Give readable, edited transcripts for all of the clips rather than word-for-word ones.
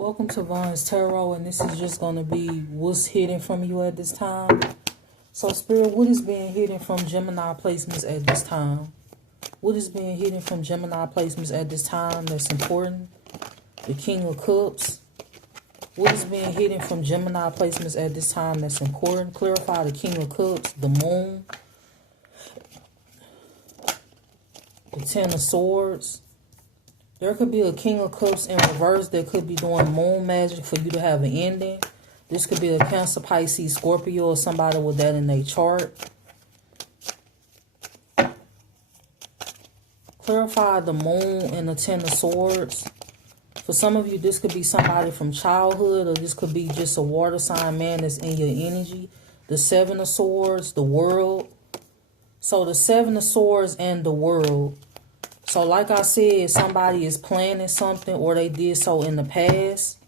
Welcome to Vaughn's Tarot, and this is just going to be what's hidden from you at this time. So, Spirit, what is being hidden from Gemini placements at this time? What is being hidden from Gemini placements at this time that's important? The King of Cups. What is being hidden from Gemini placements at this time that's important? Clarify the King of Cups, the Moon, the Ten of Swords. There could be a King of Cups in reverse that could be doing moon magic for you to have an ending. This could be a Cancer, Pisces, Scorpio, or somebody with that in their chart. Clarify the Moon and the Ten of Swords. For some of you, this could be somebody from childhood, or this could be just a water sign man that's in your energy. The Seven of Swords, the World. So the Seven of Swords and the World. So like I said, somebody is planning something, or they did so in the past.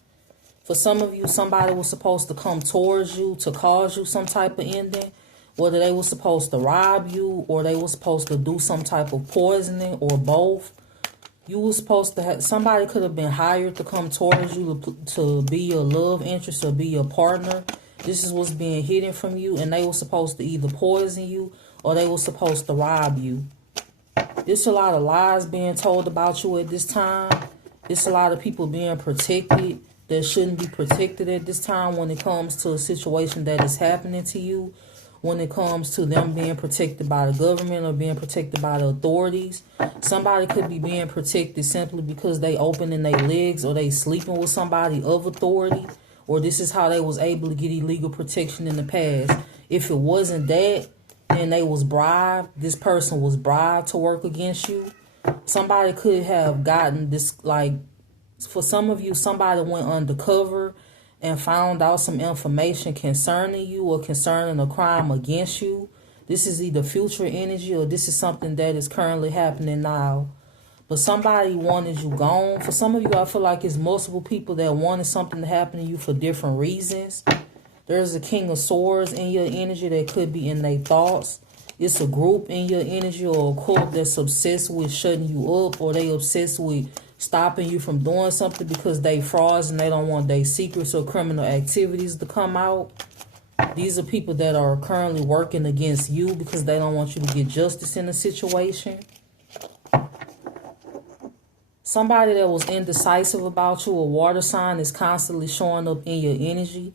For some of you, somebody was supposed to come towards you to cause you some type of ending. Whether they were supposed to rob you, or they were supposed to do some type of poisoning, or both. You were supposed to have, somebody could have been hired to come towards you to be your love interest or be your partner. This is what's being hidden from you, and they were supposed to either poison you or they were supposed to rob you. There's a lot of lies being told about you at this time. There's a lot of people being protected that shouldn't be protected at this time when it comes to a situation that is happening to you. When it comes to them being protected by the government or being protected by the authorities. Somebody could be being protected simply because they opening their legs, or they sleeping with somebody of authority. Or this is how they was able to get illegal protection in the past. If it wasn't that, and they was bribed, this person was bribed to work against you. Somebody could have gotten this, like, for some of you, somebody went undercover and found out some information concerning you or concerning a crime against you. This is either future energy, or this is something that is currently happening now. But somebody wanted you gone. For some of you, I feel like it's multiple people that wanted something to happen to you for different reasons. There's a King of Swords in your energy that could be in their thoughts. It's a group in your energy, or a cult that's obsessed with shutting you up, or they obsessed with stopping you from doing something because they frauds and they don't want their secrets or criminal activities to come out. These are people that are currently working against you because they don't want you to get justice in a situation. Somebody that was indecisive about you, a water sign, is constantly showing up in your energy.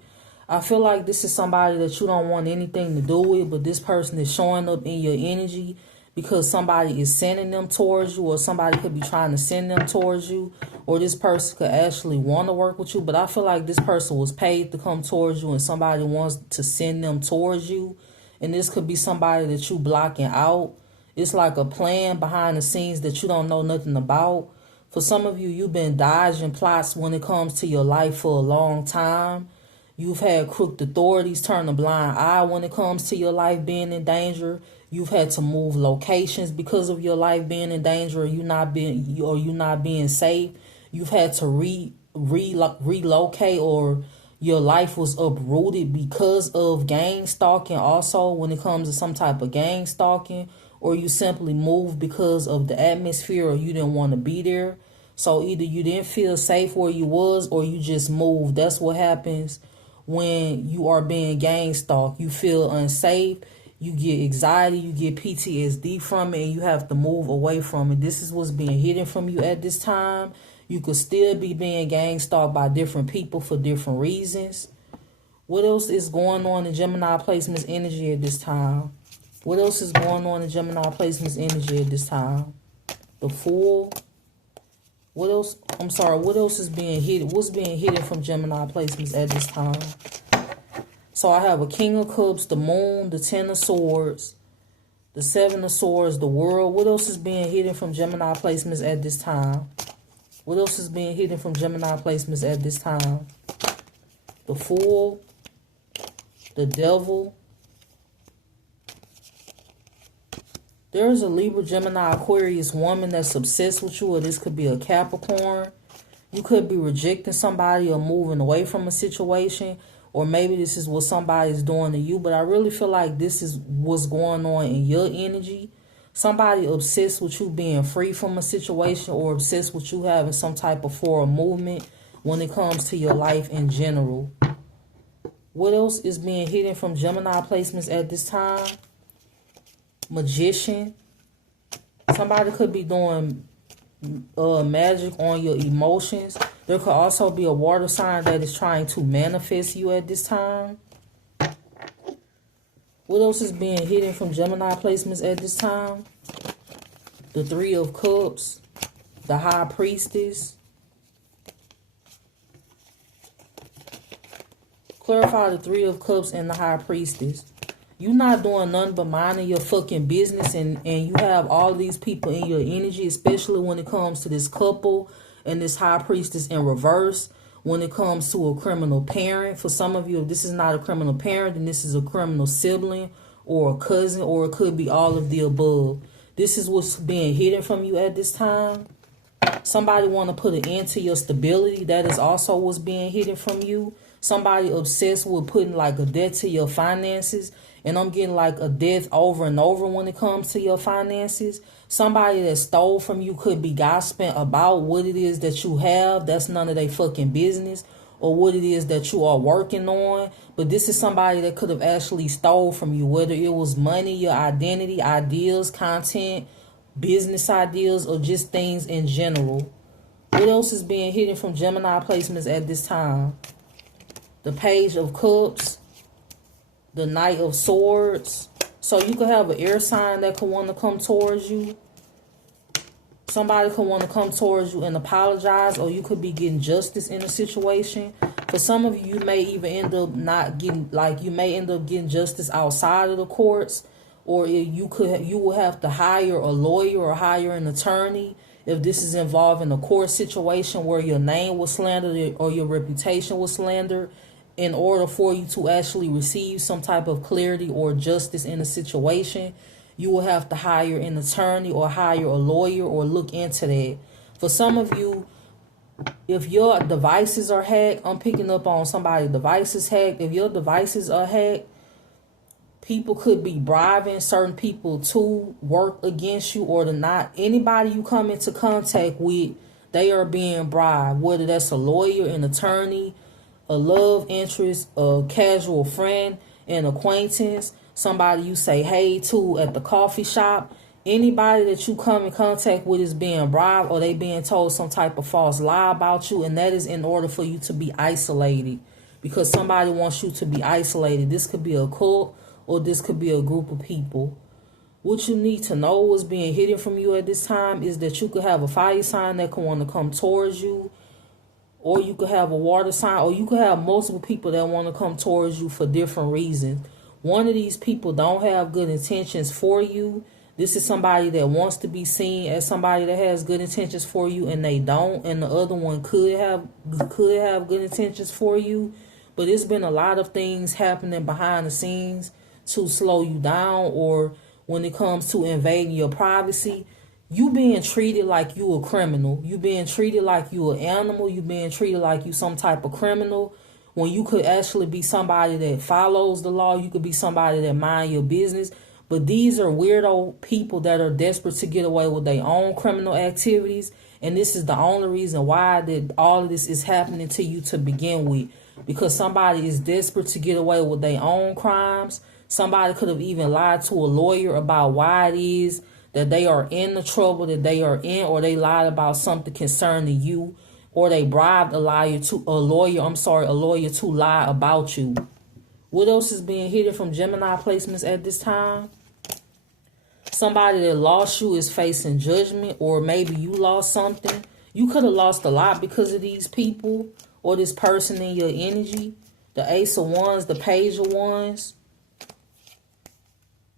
I feel like this is somebody that you don't want anything to do with, but this person is showing up in your energy because somebody is sending them towards you, or somebody could be trying to send them towards you, or this person could actually want to work with you. But I feel like this person was paid to come towards you, and somebody wants to send them towards you. And this could be somebody that you blocking out. It's like a plan behind the scenes that you don't know nothing about. For some of you, you've been dodging plots when it comes to your life for a long time. You've had crooked authorities turn a blind eye when it comes to your life being in danger. You've had to move locations because of your life being in danger, or you not being safe. You've had to relocate, or your life was uprooted because of gang stalking. Also, when it comes to some type of gang stalking, or you simply moved because of the atmosphere, or you didn't want to be there. So either you didn't feel safe where you was, or you just moved. That's what happens when you are being gang stalked. You feel unsafe, you get anxiety, you get PTSD from it, and you have to move away from it. This is what's being hidden from you at this time. You could still be being gang stalked by different people for different reasons. What else is going on in Gemini placement's energy at this time? What else is going on in Gemini placement's energy at this time? The Fool. What else? I'm sorry, what else is being hidden? What's being hidden from Gemini placements at this time? So I have a King of Cups, the Moon, the Ten of Swords, the Seven of Swords, the World. What else is being hidden from Gemini placements at this time? What else is being hidden from Gemini placements at this time? The Fool, the Devil. There's a Libra, Gemini, Aquarius woman that's obsessed with you, or this could be a Capricorn. You could be rejecting somebody or moving away from a situation, or maybe this is what somebody's doing to you. But I really feel like this is what's going on in your energy. Somebody obsessed with you being free from a situation, or obsessed with you having some type of forward movement when it comes to your life in general. What else is being hidden from Gemini placements at this time? Magician. Somebody could be doing magic on your emotions. There could also be a water sign that is trying to manifest you at this time. What else is being hidden from Gemini placements at this time? The Three of Cups, the High Priestess. Clarify the Three of Cups and the High Priestess. You're not doing nothing but minding your fucking business, and you have all these people in your energy, especially when it comes to this couple and this High Priestess in reverse. When it comes to a criminal parent, for some of you, if this is not a criminal parent, then this is a criminal sibling or a cousin, or it could be all of the above. This is what's being hidden from you at this time. Somebody want to put an end to your stability. That is also what's being hidden from you. Somebody obsessed with putting like a debt to your finances. And I'm getting like a death over and over when it comes to your finances. Somebody that stole from you could be gossiping about what it is that you have. That's none of their fucking business. Or what it is that you are working on. But this is somebody that could have actually stole from you. Whether it was money, your identity, ideas, content, business ideas, or just things in general. What else is being hidden from Gemini placements at this time? The Page of Cups. The Knight of Swords. So you could have an air sign that could want to come towards you. Somebody could want to come towards you and apologize, or you could be getting justice in a situation. For some of you, you may even end up not getting, like, you may end up getting justice outside of the courts, or you will have to hire a lawyer or hire an attorney if this is involving a court situation where your name was slandered or your reputation was slandered. In order for you to actually receive some type of clarity or justice in a situation, you will have to hire an attorney or hire a lawyer or look into that. For some of you, if your devices are hacked, I'm picking up on somebody's devices hacked. If your devices are hacked, people could be bribing certain people to work against you, or to not. Anybody you come into contact with, they are being bribed. Whether that's a lawyer, an attorney, a love interest, a casual friend, an acquaintance, somebody you say hey to at the coffee shop. Anybody that you come in contact with is being bribed, or they being told some type of false lie about you, and that is in order for you to be isolated, because somebody wants you to be isolated. This could be a cult, or this could be a group of people. What you need to know what's being hidden from you at this time is that you could have a fire sign that could want to come towards you, or you could have a water sign, or you could have multiple people that want to come towards you for different reasons. One of these people don't have good intentions for you. This is somebody that wants to be seen as somebody that has good intentions for you, and they don't. And the other one could have good intentions for you. But it's been a lot of things happening behind the scenes to slow you down, or when it comes to invading your privacy. You being treated like you a criminal. You being treated like you an animal. You being treated like you some type of criminal. When you could actually be somebody that follows the law. You could be somebody that mind your business. But these are weirdo people that are desperate to get away with their own criminal activities. And this is the only reason why that all of this is happening to you to begin with. Because somebody is desperate to get away with their own crimes. Somebody could have even lied to a lawyer about why it is that they are in the trouble that they are in, or they lied about something concerning you, or they bribed a lawyer to lie about you. What else is being hidden from Gemini placements at this time? Somebody that lost you is facing judgment, or maybe you lost something. You could have lost a lot because of these people or this person in your energy. The Ace of Wands, the Page of Wands.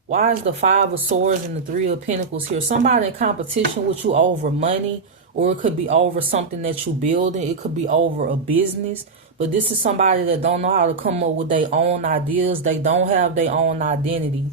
Why is the Five of Swords and the Three of Pentacles here? Somebody in competition with you over money, or it could be over something that you building. It could be over a business. But this is somebody that don't know how to come up with their own ideas. They don't have their own identity.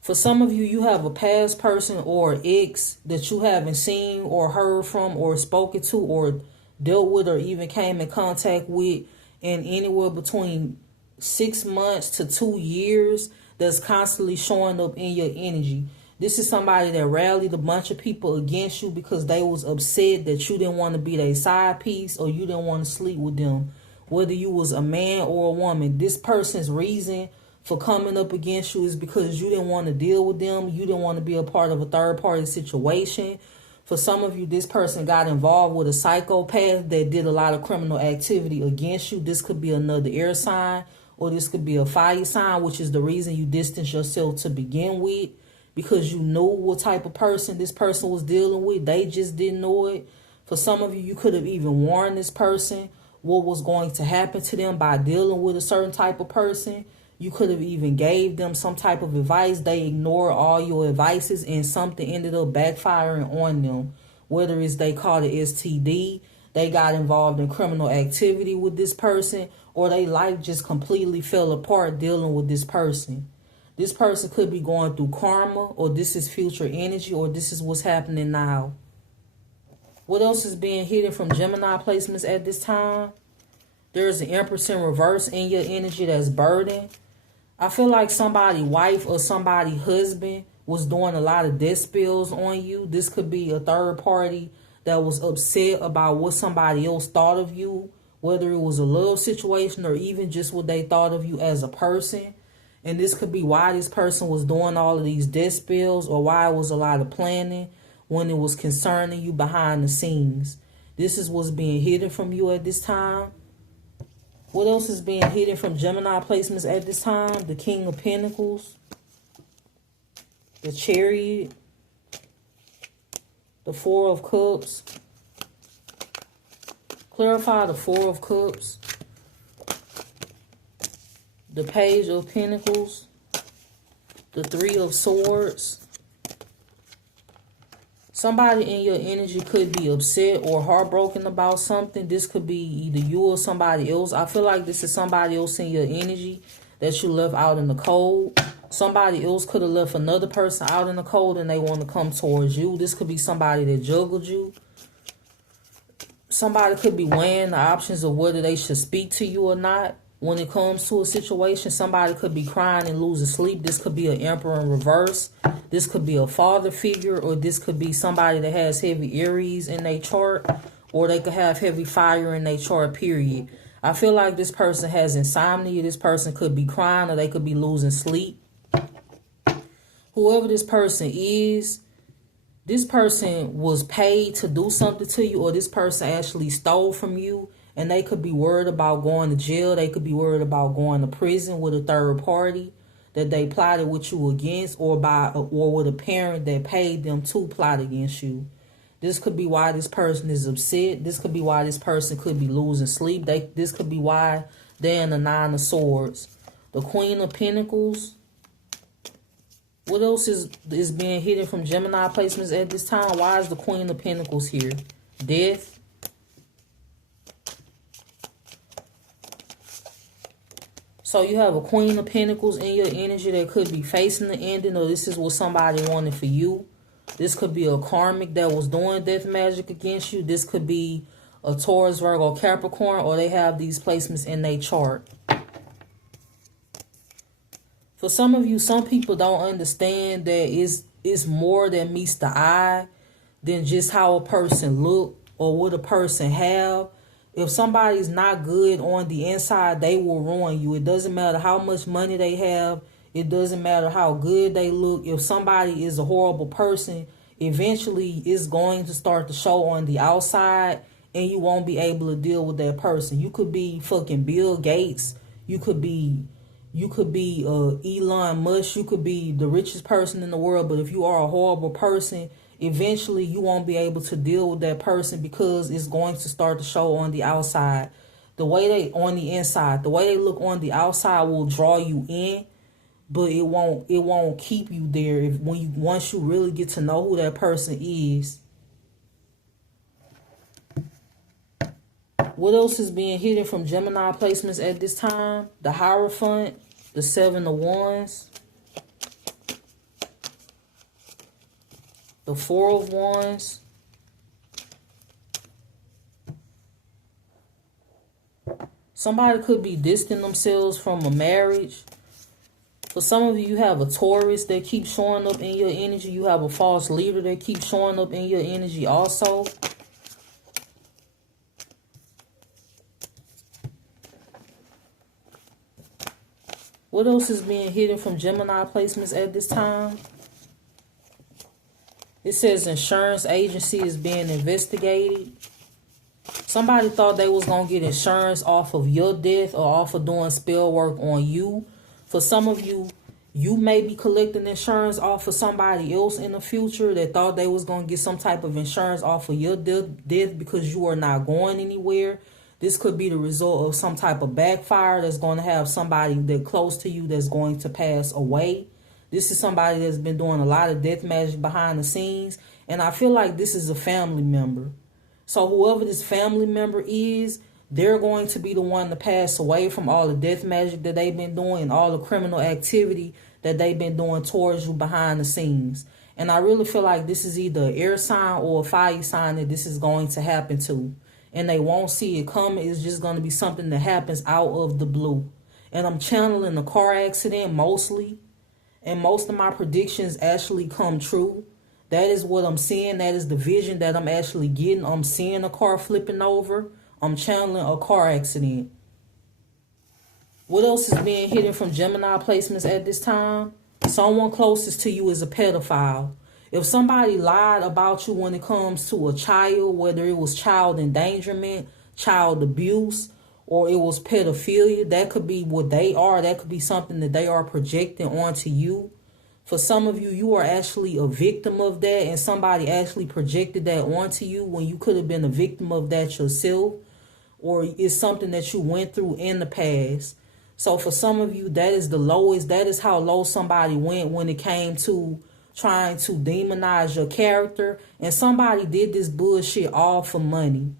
For some of you, you have a past person or ex that you haven't seen or heard from or spoken to or dealt with or even came in contact with in anywhere between 6 months to 2 years, that's constantly showing up in your energy. This is somebody that rallied a bunch of people against you because they was upset that you didn't want to be their side piece or you didn't want to sleep with them. Whether you was a man or a woman, this person's reason for coming up against you is because you didn't want to deal with them. You didn't want to be a part of a third party situation. For some of you, this person got involved with a psychopath that did a lot of criminal activity against you. This could be another air sign, or this could be a fire sign, which is the reason you distance yourself to begin with, because you knew what type of person this person was dealing with. They just didn't know it. For some of you, you could have even warned this person what was going to happen to them by dealing with a certain type of person. You could have even gave them some type of advice. They ignored all your advices and something ended up backfiring on them. Whether it's they caught an STD, they got involved in criminal activity with this person, or their life just completely fell apart dealing with this person. This person could be going through karma, or this is future energy, or this is what's happening now. What else is being hidden from Gemini placements at this time? There's an Empress in reverse in your energy that's burdened. I feel like somebody's wife or somebody's husband was doing a lot of death spells on you. This could be a third party that was upset about what somebody else thought of you, whether it was a love situation or even just what they thought of you as a person. And this could be why this person was doing all of these death spells, or why it was a lot of planning when it was concerning you behind the scenes. This is what's being hidden from you at this time. What else is being hidden from Gemini placements at this time? The King of Pentacles, the Chariot, the Four of Cups. Clarify the Four of Cups, the Page of Pentacles, the Three of Swords. Somebody in your energy could be upset or heartbroken about something. This could be either you or somebody else. I feel like this is somebody else in your energy that you left out in the cold. Somebody else could have left another person out in the cold and they want to come towards you. This could be somebody that juggled you. Somebody could be weighing the options of whether they should speak to you or not. When it comes to a situation, somebody could be crying and losing sleep. This could be an Emperor in reverse. This could be a father figure, or this could be somebody that has heavy Aries in their chart, or they could have heavy fire in their chart, period. I feel like this person has insomnia. This person could be crying, or they could be losing sleep. Whoever this person is, this person was paid to do something to you, or this person actually stole from you. And they could be worried about going to jail. They could be worried about going to prison with a third party that they plotted with you against, or with a parent that paid them to plot against you. This could be why this person is upset. This could be why this person could be losing sleep. This could be why they're in the Nine of Swords. The Queen of Pentacles. What else is being hidden from Gemini placements at this time? Why is the Queen of Pentacles here? Death. So you have a Queen of Pentacles in your energy that could be facing the ending, or this is what somebody wanted for you. This could be a Karmic that was doing death magic against you. This could be a Taurus, Virgo, Capricorn, or they have these placements in their chart. For some of you, some people don't understand that it's more than meets the eye than just how a person look or what a person have. If somebody's not good on the inside, they will ruin you. It doesn't matter how much money they have. It doesn't matter how good they look. If somebody is a horrible person, eventually it's going to start to show on the outside, and you won't be able to deal with that person. You could be fucking Bill Gates. You could be Elon Musk. You could be the richest person in the world. But if you are a horrible person, eventually you won't be able to deal with that person, because it's going to start to show on the outside. The way they on the inside, the way they look on the outside will draw you in, but it won't keep you there once you really get to know who that person is. What else is being hidden from Gemini placements at this time? The Hierophant, the Seven of Wands, the Four of Wands, somebody could be distancing themselves from a marriage. For some of you, you have a Taurus that keeps showing up in your energy. You have a false leader that keeps showing up in your energy also. What else is being hidden from Gemini placements at this time? It says insurance agency is being investigated. Somebody thought they was going to get insurance off of your death or off of doing spell work on you. For some of you, you may be collecting insurance off of somebody else in the future that thought they was going to get some type of insurance off of your death because you are not going anywhere. This could be the result of some type of backfire that's going to have somebody that close to you that's going to pass away. This is somebody that's been doing a lot of death magic behind the scenes. And I feel like this is a family member. So whoever this family member is, they're going to be the one to pass away from all the death magic that they've been doing and all the criminal activity that they've been doing towards you behind the scenes. And I really feel like this is either an air sign or a fire sign that this is going to happen to. And they won't see it coming. It's just going to be something that happens out of the blue. And I'm channeling a car accident mostly. And most of my predictions actually come true. That is what I'm seeing. That is the vision that I'm actually getting. I'm seeing a car flipping over. I'm channeling a car accident. What else is being hidden from Gemini placements at this time? Someone closest to you is a pedophile. If somebody lied about you when it comes to a child, whether it was child endangerment, child abuse, or it was pedophilia, that could be what they are. That could be something that they are projecting onto you. For some of you, you are actually a victim of that, and somebody actually projected that onto you when you could have been a victim of that yourself, or it's something that you went through in the past. So for some of you, that is the lowest. That is how low somebody went when it came to trying to demonize your character. And somebody did this bullshit all for money.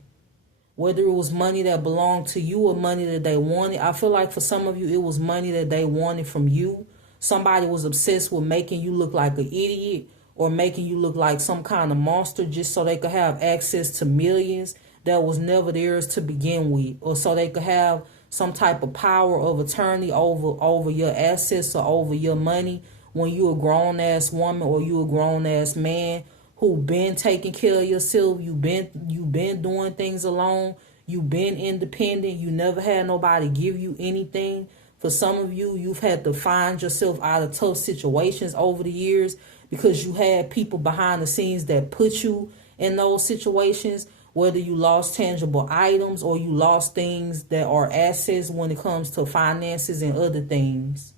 Whether it was money that belonged to you or money that they wanted. I feel like for some of you, it was money that they wanted from you. Somebody was obsessed with making you look like an idiot or making you look like some kind of monster just so they could have access to millions that was never theirs to begin with. Or so they could have some type of power of attorney over your assets or over your money when you a grown-ass woman or you a grown-ass man who been taking care of yourself. You been doing things alone. You been independent. You never had nobody give you anything. For some of you, you've had to find yourself out of tough situations over the years because you had people behind the scenes that put you in those situations, whether you lost tangible items or you lost things that are assets when it comes to finances and other things.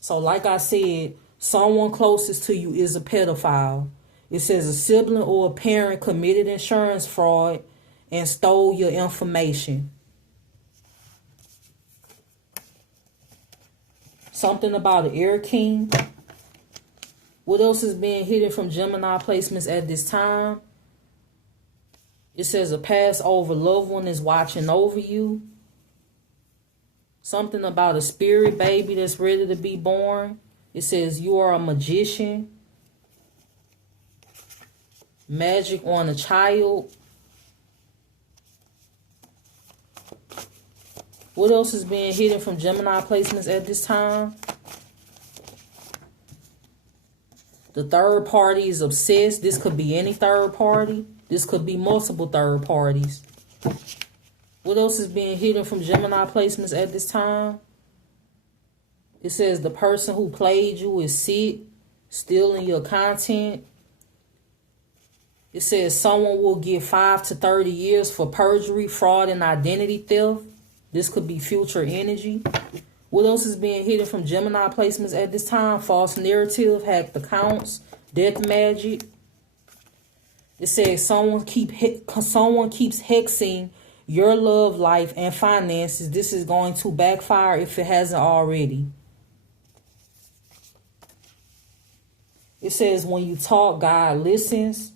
So like I said, someone closest to you is a pedophile. It says a sibling or a parent committed insurance fraud and stole your information. Something about an air king. What else is being hidden from Gemini placements at this time? It says a Passover loved one is watching over you. Something about a spirit baby that's ready to be born. It says you are a magician. Magic on a child. What else is being hidden from Gemini placements at this time? The third party is obsessed. This could be any third party. This could be multiple third parties. What else is being hidden from Gemini placements at this time? It says the person who played you is sick, stealing your content. It says someone will get 5 to 30 years for perjury, fraud, and identity theft. This could be future energy. What else is being hidden from Gemini placements at this time? False narrative, hacked accounts, death magic. It says someone keeps hexing your love life and finances. This is going to backfire if it hasn't already. It says when you talk, God listens.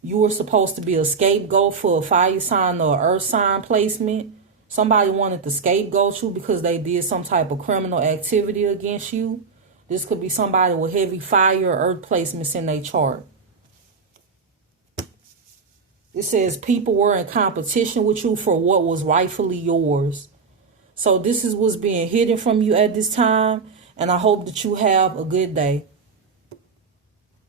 You were supposed to be a scapegoat for a fire sign or earth sign placement. Somebody wanted to scapegoat you because they did some type of criminal activity against you. This could be somebody with heavy fire or earth placements in their chart. It says people were in competition with you for what was rightfully yours. So this is what's being hidden from you at this time. And I hope that you have a good day.